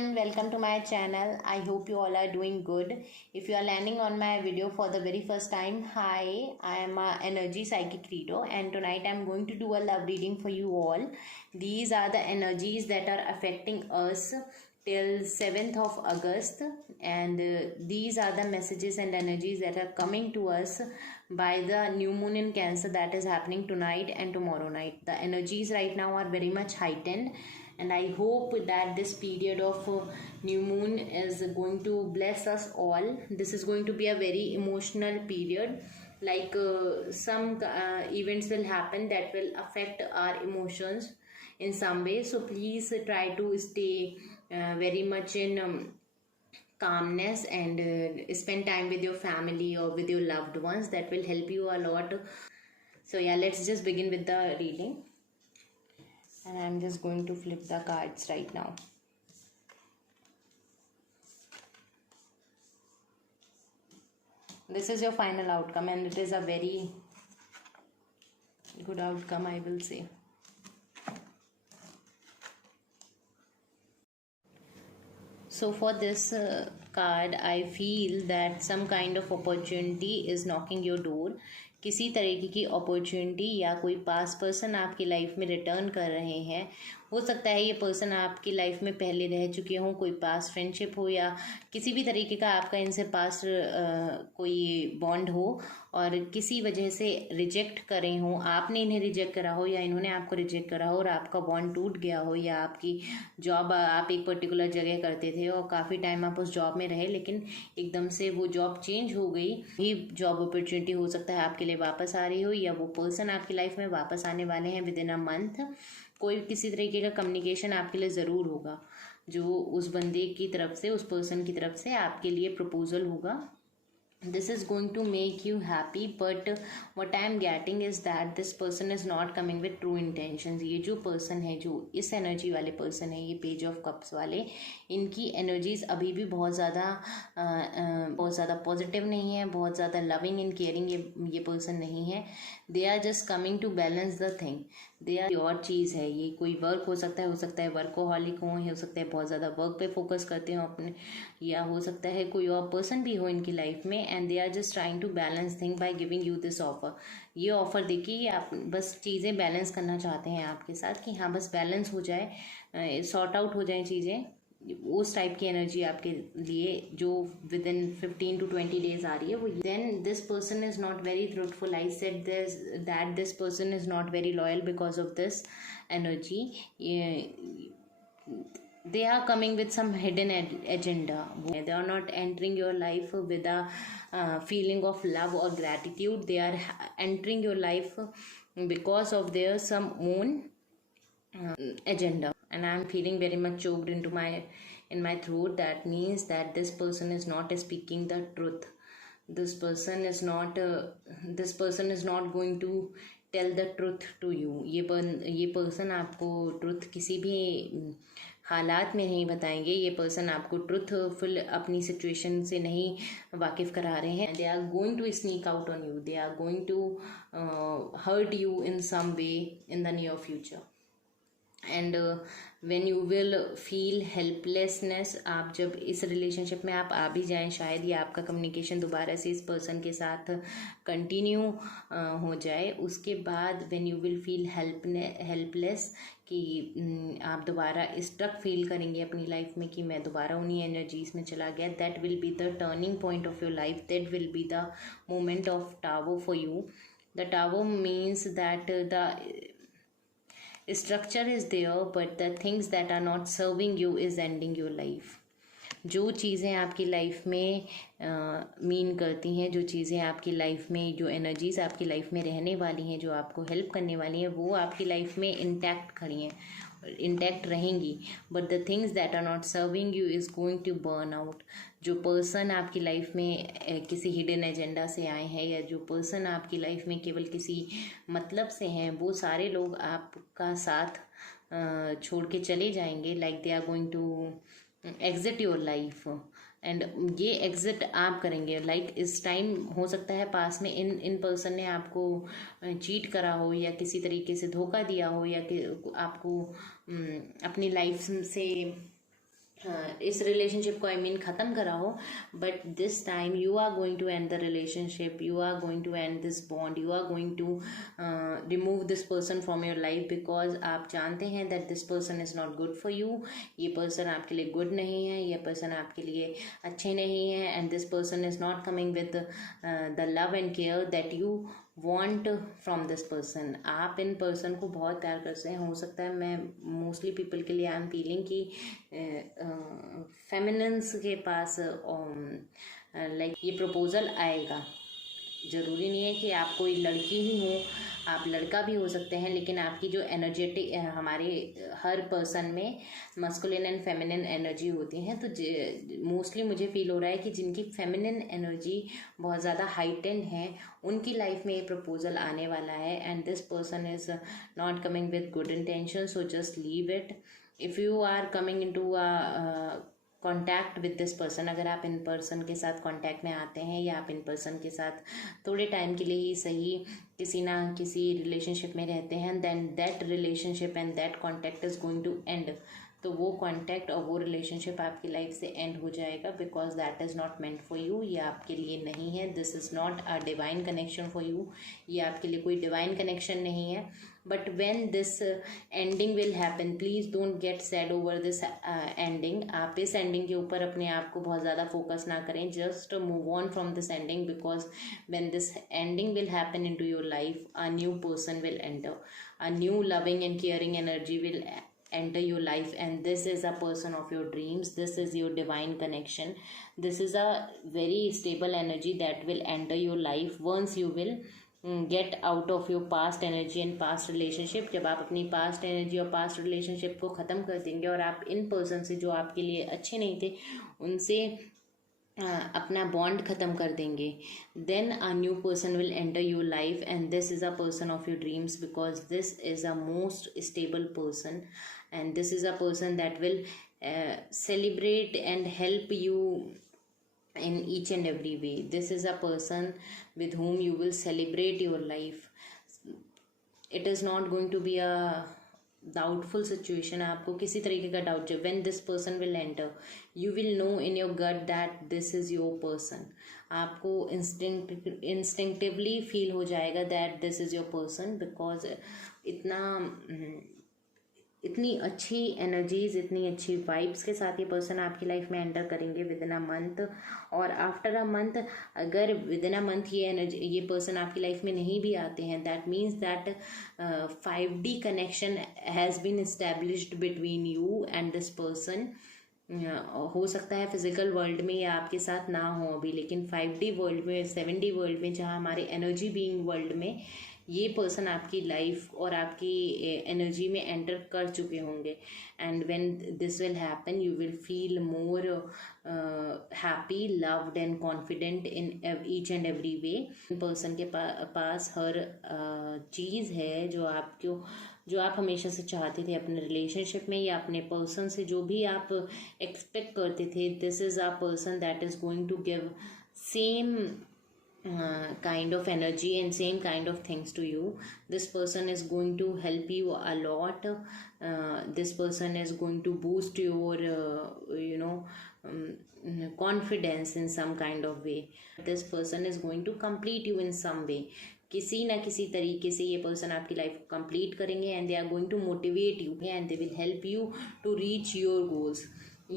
everyone, welcome to my channel. I hope you all are doing good. If you are landing on my video for the very first time, hi, I am a energy psychic reader and tonight I am going to do a love reading for you all. These are the energies that are affecting us till 7th of August, and these are the messages and energies that are coming to us by the new moon in Cancer that is happening tonight and tomorrow night. The energies right now are very much heightened, and I hope that this period of new moon is going to bless us all. This is going to be a very emotional period, like some events will happen that will affect our emotions in some way. So please try to stay very much in calmness and spend time with your family or with your loved ones. That will help you a lot. So yeah, let's just begin with the reading, and I'm just going to flip the cards right now. This is your final outcome, and it is a very good outcome, I will say. So for this card, I feel that some kind of opportunity is knocking your door. किसी तरीके की opportunity या कोई पास person आपकी life में return कर रहे हैं. हो सकता है ये पर्सन आपकी लाइफ में पहले रह चुके हों, कोई पास फ्रेंडशिप हो या किसी भी तरीके का आपका इनसे पास कोई बॉन्ड हो और किसी वजह से रिजेक्ट करें हो, आपने इन्हें रिजेक्ट करा हो या इन्होंने आपको रिजेक्ट करा हो और आपका बॉन्ड टूट गया हो, या आपकी जॉब आप एक पर्टिकुलर जगह करते थे और काफ़ी टाइम आप उस जॉब में रहे लेकिन एकदम से वो जॉब चेंज हो गई. ये जॉब अपॉर्चुनिटी हो सकता है आपके लिए वापस आ रही हो, या वो पर्सन आपकी लाइफ में वापस आने वाले हैं विद इन अ मंथ. कोई किसी तरीके का कम्युनिकेशन आपके लिए ज़रूर होगा जो उस बंदे की तरफ से, उस पर्सन की तरफ से आपके लिए प्रपोजल होगा. This is going to make you happy, but what I am getting is that this person is not coming with true intentions. ये जो person है, जो इस energy वाले person है, ये पेज ऑफ कप्स वाले, इनकी energies अभी भी बहुत ज़्यादा पॉजिटिव नहीं है, बहुत ज़्यादा लविंग एंड केयरिंग ये पर्सन नहीं है. They are just coming to balance the thing. They are और चीज़ है, ये कोई वर्क हो सकता है वर्कोहॉलिक हो सकता है बहुत ज़्यादा वर्क पे फोकस करते हो अपने, या हो सकता है कोई और पर्सन भी हो इनकी लाइफ में, and they are just trying to balance thing by giving you this offer. ये ऑफर देखिए, आप बस चीज़ें बैलेंस करना चाहते हैं आपके साथ कि हाँ बस बैलेंस हो जाए, सॉर्ट आउट हो जाए चीज़ें. उस टाइप की एनर्जी आपके लिए जो विद इन 15 to 20 डेज आ रही है वो. Then this person is not very truthful. I said that this person is not very loyal because of this energy. They are coming with some hidden agenda. They are not entering your life with a feeling of love or gratitude. They are entering your life because of their some own agenda, and I am feeling very much choked in my throat. That means that this person is not speaking the truth. This person is not going to tell the truth to you. ये person आपको truth किसी भी हालात में नहीं बताएंगे. ये person आपको ट्रुथफुल अपनी सिचुएशन से नहीं वाकिफ करा रहे हैं. They are going to sneak out on you. They are going to hurt you in some way in the near future. And when you will feel helplessness, आप जब इस रिलेशनशिप में आप आ भी जाएं, शायद ये आपका कम्युनिकेशन दोबारा से इस पर्सन के साथ कंटिन्यू हो जाए, उसके बाद when you will feel helpless कि आप दोबारा स्ट्रक फील करेंगे अपनी लाइफ में कि मैं दोबारा उन्हीं एनर्जीज में चला गया. That will be the turning point of your life. That will be the moment of tower for you. The tower means that the structure is there, but the things that are not serving you is ending your life. जो चीज़ें आपकी life में mean करती हैं, जो चीज़ें आपकी life में, जो एनर्जीज आपकी लाइफ में रहने वाली हैं, जो आपको हेल्प करने वाली हैं, वो आपकी लाइफ में इंटैक्ट खड़ी हैं, इंटैक्ट रहेंगी. But the things that are not serving you is going to burn out. जो पर्सन आपकी लाइफ में किसी हिडन एजेंडा से आए हैं, या जो पर्सन आपकी लाइफ में केवल किसी मतलब से हैं, वो सारे लोग आपका साथ छोड़ के चले जाएंगे. Like they are going to exit your life, and ये एग्जिट आप करेंगे. लाइक इस टाइम हो सकता है पास में इन पर्सन ने आपको चीट करा हो, या किसी तरीके से धोखा दिया हो, या कि आपको अपनी लाइफ से हाँ, इस रिलेशनशिप को ख़त्म करा हो, but this time you are going to end the relationship, you are going to end this bond, you are going to remove this person from your life, because आप जानते हैं that this person is not good for you. ये person आपके लिए good नहीं है, ये person आपके लिए अच्छे नहीं है, and this person is not coming with the love and care that you want from this person. आप इन पर्सन को बहुत प्यार करते हैं। हो सकता है, मैं मोस्टली पीपल के लिए आई एम फीलिंग कि फेमिनिन्स के पास लाइक ये प्रपोजल आएगा। ज़रूरी नहीं है कि आप कोई लड़की ही हो, आप लड़का भी हो सकते हैं, लेकिन आपकी जो एनर्जेटिक हमारे हर पर्सन में मस्कुलिन एंड फेमिनिन एनर्जी होती हैं, तो मोस्टली मुझे फील हो रहा है कि जिनकी फेमिनिन एनर्जी बहुत ज़्यादा हाइटेंड है, उनकी लाइफ में ये प्रपोजल आने वाला है, and this person is not coming with good intention, so just leave it. If you are coming into contact with this person, अगर आप इन पर्सन के साथ कॉन्टैक्ट में आते हैं, या आप इन पर्सन के साथ थोड़े टाइम के लिए ही सही किसी ना किसी रिलेशनशिप में रहते हैं, then that relationship and that contact is going to end. तो वो कॉन्टैक्ट और वो रिलेशनशिप आपकी लाइफ से एंड हो जाएगा, because that is not meant for you. ये आपके लिए नहीं है, this is not a divine connection for you. ये आपके लिए कोई डिवाइन कनेक्शन नहीं है। But when this ending will happen, please don't get sad over this ending. आप इस एंडिंग के ऊपर अपने आप को बहुत ज़्यादा फोकस ना करें, just move on from this ending, because when this ending will happen into your life, a new person will enter, a new loving and caring energy will enter your life, and this is a person of your dreams, this is your divine connection, this is a very stable energy that will enter your life once you will get out of your past energy and past relationship। जब आप अपनी past energy और past relationship को ख़त्म कर देंगे और आप इन person से जो आपके लिए अच्छे नहीं थे उनसे अपना बॉन्ड ख़त्म कर देंगे, then a new person will enter your life, and this is a person of your dreams, because this is a most stable person, and this is a person that will celebrate and help you in each and every way. This is a person with whom you will celebrate your life. It is not going to be a doubtful situation. आपको किसी तरीके का doubt, जब when this person will enter, you will know in your gut that this is your person. आपको instinctively feel हो जाएगा that this is your person, because इतनी अच्छी एनर्जीज, इतनी अच्छी वाइब्स के साथ ये पर्सन आपकी लाइफ में एंटर करेंगे विद इन अ मंथ। और आफ्टर अ मंथ, अगर विद इन अ मंथ ये पर्सन आपकी लाइफ में नहीं भी आते हैं, that means that 5D connection has been established between you and this person. हो सकता है फिजिकल वर्ल्ड में ये आपके साथ ना हो अभी, लेकिन 5D वर्ल्ड में, 7D वर्ल्ड में, जहाँ हमारे एनर्जी बीइंग वर्ल्ड में ये पर्सन आपकी लाइफ और आपकी एनर्जी में एंटर कर चुके होंगे। And when this will happen, you will feel more happy, loved and confident in each and every way. Person के पास हर चीज़ है जो आप हमेशा से चाहते थे अपने रिलेशनशिप में, या अपने पर्सन से जो भी आप एक्सपेक्ट करते थे। This is a person that is going to give same kind of energy and same kind of things to you. This person is going to help you a lot. This person is going to boost your confidence in some kind of way. This person is going to complete you in some way. किसी ना किसी तरीके से ये person आपकी life को complete करेंगे, and they are going to motivate you and they will help you to reach your goals.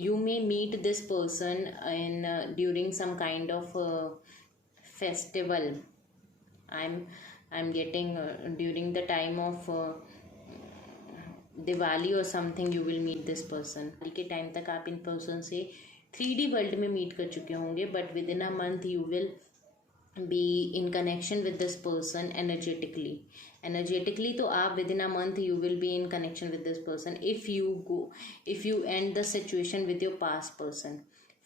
You may meet this person in during some kind of festival. I'm getting during the time of Diwali और something you will meet this person. के time तक आप in person से 3D world में meet कर चुके होंगे, but with in a month you will be in connection with this person energetically. तो आप with in a month you will be in connection with this person if you and the situation with your past person.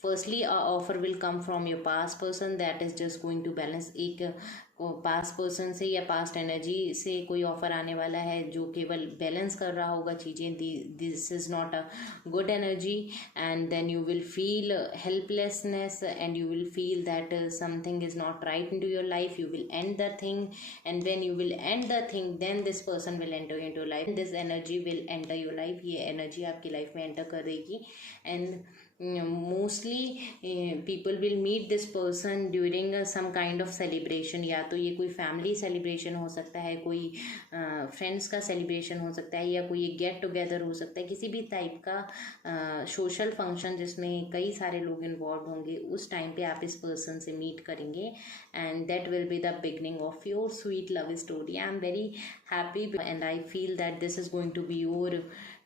firstly a offer will come from your past person that is just going to balance. एक past person से या past energy से कोई offer आने वाला है जो केवल बैलेंस कर रहा होगा चीज़ें. This is not a good energy, and then you will feel helplessness, and you will feel that something is not right into your life. You will end the thing, and when you will end the thing, then this person will enter into your life. This energy will enter your life. ये energy आपकी life में enter करेगी. And mostly people will meet this person during some kind of celebration. या तो ये कोई family celebration हो सकता है, कोई फ्रेंड्स का सेलिब्रेशन हो सकता है, या कोई गेट टुगेदर हो सकता है, किसी भी टाइप का सोशल फंक्शन जिसमें कई सारे लोग इन्वॉल्व होंगे. उस टाइम पे आप इस पर्सन से मीट करेंगे, and that will be the beginning of your sweet love story. I am very happy, and I feel that this is going to be your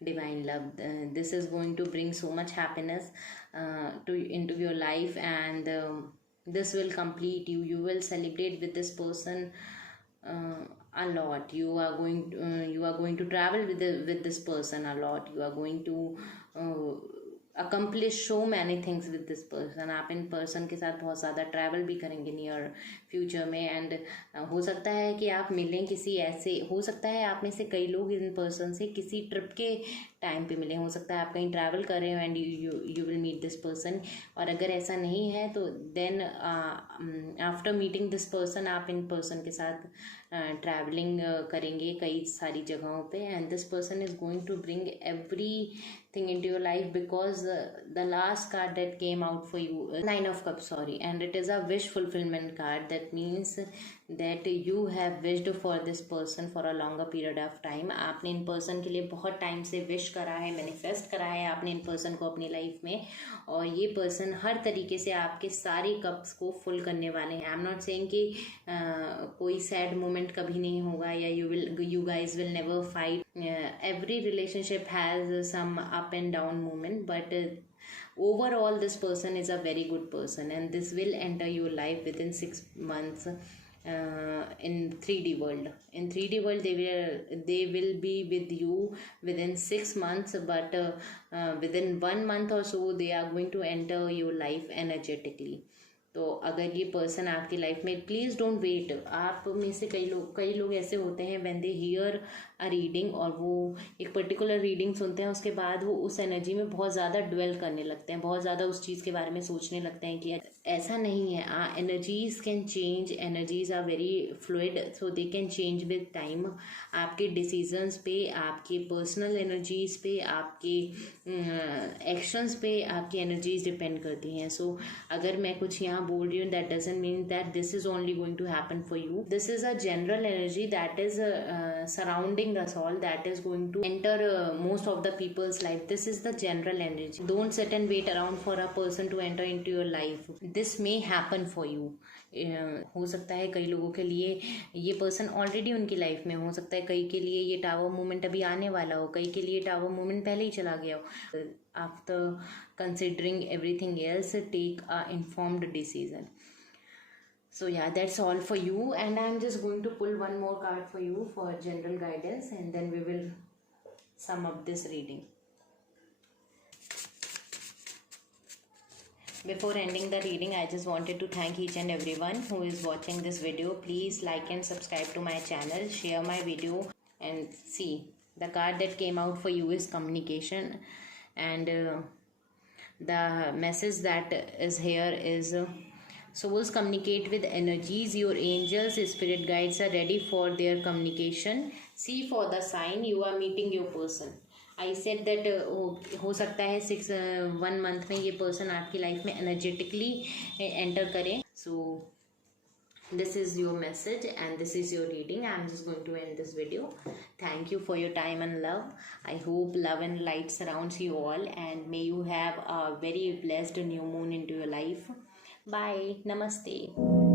divine love. This is going to bring so much happiness to into your life, and this will complete you. You will celebrate with this person a lot. You are going to travel with this person a lot. You are going to accomplish so many things with this person. आप in person के साथ बहुत ज़्यादा travel भी करेंगे near future में. And हो सकता है कि आप मिलें किसी ऐसे, हो सकता है आप में से कई लोग इन पर्सन से किसी ट्रिप के टाइम पे मिले. हो सकता है आप कहीं ट्रैवल कर रहे हो and you will meet this person. और अगर ऐसा नहीं है तो then after meeting this person आप इन पर्सन के साथ ट्रैवलिंग करेंगे कई सारी जगहों पे. And this person is going to bring every thing into your life, because the last card that came out for you, Nine of Cups, sorry, and it is a wish fulfillment card. That means that you have wished for this person for a longer period of time. आपने in person के लिए बहुत time से wish करा है, manifest करा है आपने इन पर्सन को अपनी लाइफ में, और ये पर्सन हर तरीके से आपके सारे कप्स को फुल करने वाले हैं. आई एम नॉट सेइंग कि कोई सैड मोमेंट कभी नहीं होगा, या you guys will never fight. Every relationship has some up and down moment, but overall this person is a very good person, and this will enter your life within 6 months. In 3D world, they will be with you within 6 months, but within 1 month or so they are going to enter your life energetically. तो अगर ये person आपकी life में, please don't wait. आप में से कई लोग ऐसे होते हैं when they hear a reading, और वो एक पर्टिकुलर रीडिंग सुनते हैं, उसके बाद वो उस एनर्जी में बहुत ज़्यादा ड्वेल करने लगते हैं, बहुत ज़्यादा उस चीज़ के बारे में सोचने लगते हैं कि ऐसा नहीं है. Energies can change, energies are very fluid, so they can change with time. आपके डिसीजंस पे, आपके पर्सनल एनर्जीज पे, आपके एक्शंस पे आपकी एनर्जीज डिपेंड करती हैं. सो अगर मैं कुछ यहाँ बोल रही हूँ, that doesn't mean that this is only going to happen for you. This is a general energy that is surrounding us all, that is going to enter most of the people's life. This is the general energy. Don't sit and wait around for a person to enter into your life. This may happen for you. हो सकता है कई लोगों के लिए ये person already उनकी life में, हो सकता है कई के लिए ये टावर मोमेंट अभी आने वाला हो, कई के लिए टावर मोमेंट पहले ही चला गया हो. After considering everything else, take a informed decision. So yeah, that's all for you, and I'm just going to pull one more card for you for general guidance, and then we will sum up this reading. Before ending the reading, I just wanted to thank each and everyone who is watching this video. Please like and subscribe to my channel, share my video, and see, the card that came out for you is communication, and the message that is here is souls communicate with energies. Your angels, spirit guides are ready for their communication. See for the sign you are meeting your person. I said that हो सकता है 1 month में ये person आपकी life में energetically enter करें. So this is your message and this is your reading. I'm just going to end this video. Thank you for your time and love. I hope love and light surrounds you all, and may you have a very blessed new moon into your life. Bye. Namaste.